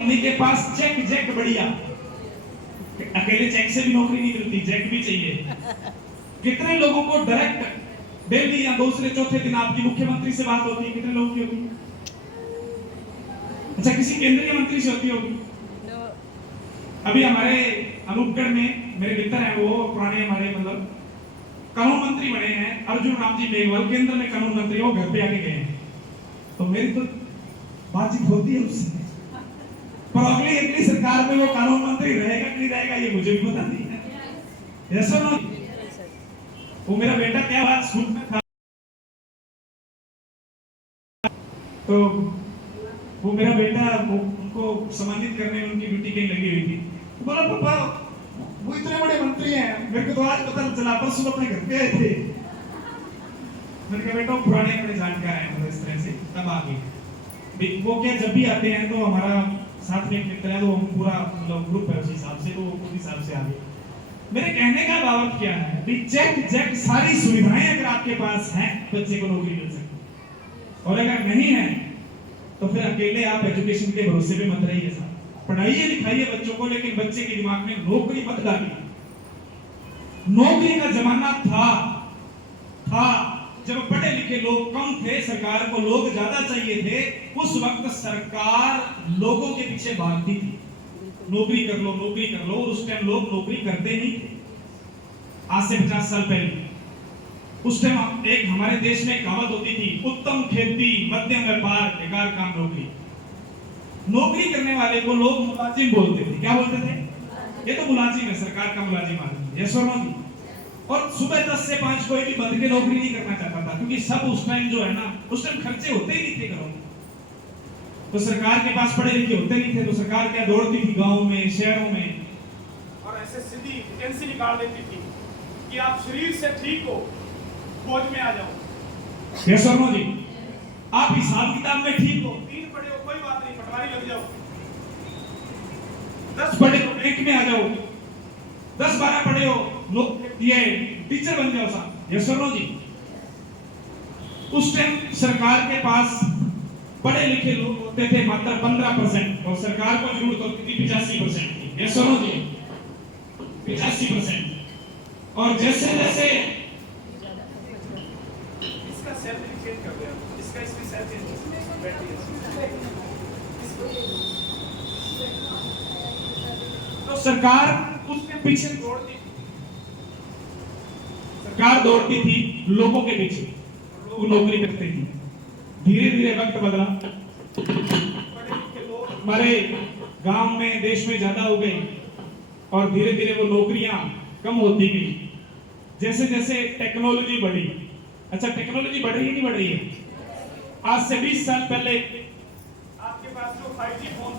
उन्हीं के पास check check बढ़िया, अकेले चेक से भी नौकरी नहीं मिलती, चेक भी चाहिए। कितने लोगों को डायरेक्ट डेली या दूसरे चौथे दिन आपकी मुख्यमंत्री से बात होती है? कितने लोगों की होती है? अच्छा, किसी केंद्रीय मंत्री से होती होगी? अभी हमारे अनूपगढ़ में मेरे मित्र हैं, वो पुराने हमारे मतलब कानून मंत्री बने हैं, अर्जुन राम जी मेघवाल, केंद्र में कानून मंत्री, वो घर पे आके गए हैं। तो मेरी तो बातचीत होती है उससे, पर अगली सरकार में वो कानून मंत्री रहेगा कि नहीं रहेगा ये मुझे भी पता नहीं है। ऐसा ना, वो मेरा बेटा क्या बात स्कूल में था, तो वो मेरा बेटा उनको सम्मानित करने में उनकी ड्यूटी कहीं लगी हुई थी, तो बोला पापा वो इतने बड़े मंत्री हैं, मेरे को तो आज पता चला, परसों अपने घर पे आए थे। मैंने कहा बेटा पुराने अपने जानकार हैं, मतलब इस तरह से तब आ गए वो। क्या जब भी आते हैं तो हमारा साथ में एक मित्र है, तो हम पूरा मतलब ग्रुप है उस हिसाब से, तो उस हिसाब से आ गए। मेरे कहने का भाव क्या है भी, चेक चेक सारी सुविधाएं अगर आपके पास हैं, बच्चे को नौकरी मिल सकती है, और अगर नहीं है तो फिर अकेले आप एजुकेशन के भरोसे पे मत रहिए साहब। पढ़ाइए लिखाइए बच्चों को, लेकिन बच्चे के दिमाग में नौकरी मत डालिए। नौकरी का जमाना था जब पढ़े लिखे लोग कम थे, सरकार को लोग ज्यादा चाहिए थे। उस वक्त सरकार लोगों के पीछे भागती थी, नौकरी कर लो नौकरी कर लो, और उस टाइम लोग नौकरी करते नहीं थे। आज से 50 साल पहले उस टाइम एक हमारे देश में कहावत होती थी, उत्तम खेती मध्यम व्यापार बेकार काम नौकरी। नौकरी करने वाले को लोग मुलाजिम बोलते थे। क्या बोलते थे? ये तो मुलाजिम है, सरकार का मुलाजिम आदमी। यस और नो? और सुबह 10 से 5 कोई भी बंद के नौकरी नहीं करना चाहता था, क्योंकि सब उस टाइम जो है ना, उस टाइम खर्चे होते ही नहीं थे घरों में, तो सरकार के पास पढ़े लिखे होते नहीं थे, तो सरकार क्या दौड़ती थी गांव में शहरों में, और ऐसे सीधी वैकेंसी निकाल देती थी कि आप शरीर से ठीक हो, फौज में आ जाओ। यस और नो जी? आप हिसाब किताब में ठीक हो, 3 पढ़े हो कोई बात नहीं, पटवारी लग जाओ, 10 पढ़े हो बैंक में आ जाओ, 10-12 पढ़े हो ये टीचर बन जाओ साहब। यस और नो जी? उस टाइम सरकार के पास पढ़े लिखे लोग होते थे मात्र 15%, और सरकार को जरूरत होती थी 85% की। यस और नो जी? 85%। और जैसे जैसे इसका सैलरी चेंज कर दिया, इसका इसमें सैलरी बैठी है, तो सरकार उसके पीछे दौड़ती थी, सरकार दौड़ती थी लोगों के पीछे, लोग नौकरी करते थी। धीरे धीरे वक्त बदला, हमारे गांव में देश में ज्यादा हो गई, और धीरे धीरे वो नौकरियां कम होती गई जैसे जैसे टेक्नोलॉजी बढ़ी। अच्छा, टेक्नोलॉजी बढ़ रही है नहीं बढ़ रही है? आज से 20 साल पहले आपके पास जो 5G फोन